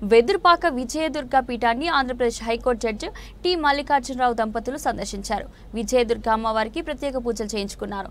వెదురుపాక విజయదుర్గ పీఠాన్ని Andhra Pradesh high court judge T Mallikarjunarao దంపతులు సందర్శించారు. విజయదుర్గ అమ్మవారికి ప్రత్యేక పూజలు చేయించుకున్నారు.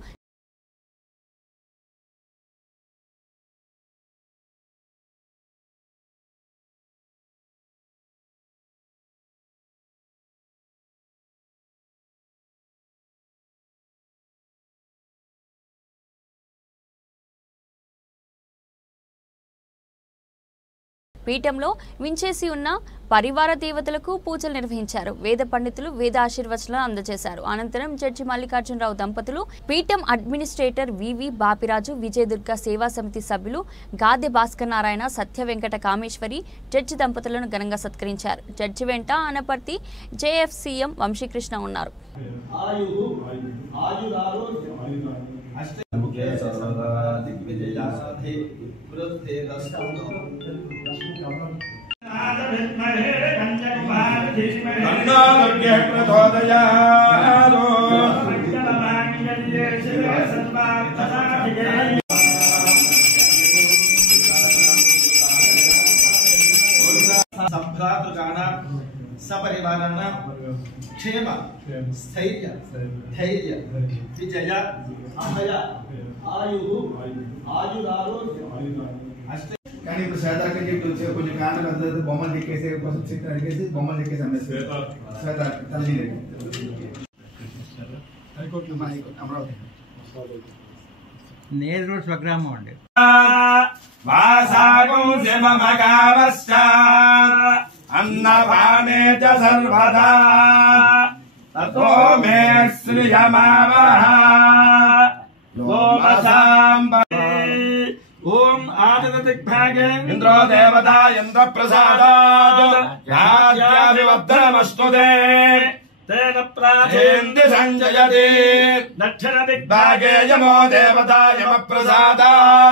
పీఠంలో వించేసి ఉన్న పరివార దేవతలకు పూజలు నిర్వహించారు. వేద పండితులు వేద ఆశీర్వచనాలు అందజేశారు. అనంతరం జడ్జి మల్లికార్జునరావు దంపతులు పీఠం అడ్మినిస్ట్రేటర్ వివి బాపిరాజు, విజయదుర్గ సేవా సమితి సభ్యులు గాదె భాస్కర్ నారాయణ, సత్య వెంకట కామేశ్వరి జడ్జి దంపతులను ఘనంగా సత్కరించారు. జడ్జి వెంట అనపర్తి జేఎఫ్సీఎం వంశీకృష్ణ ఉన్నారు. सपरिवाराणां क्षेम स्थैर्य धैर्य विजय अभय आयुः आयुरारोग्य కానీ ఇప్పుడు శ్వేతాకి చెప్పి కొంచెం కారణం అర్థం బొమ్మలు చెక్కేసి కోసం చికెన్ అడిగేసి బొమ్మలు చెక్కేసి అమ్మేస్తారు. శ్వేత తల్లి అమరావతి నేరు స్వగ్రామం అండి. అన్నపానే చ సర్వదా తతో మే శ్రియమావహ లోమసాంబ. ఓం ఆదిత్యదిగ్భాగే ఇంద్రో దేవతా ఇంద్ర ప్రసాదాత్ రాజ్యాభివర్ధనమస్తుతే తేన ప్రాచేంది సంజయతి దక్షిణ దిగ్భాగే యమో దేవతా యమ ప్రసాదాత్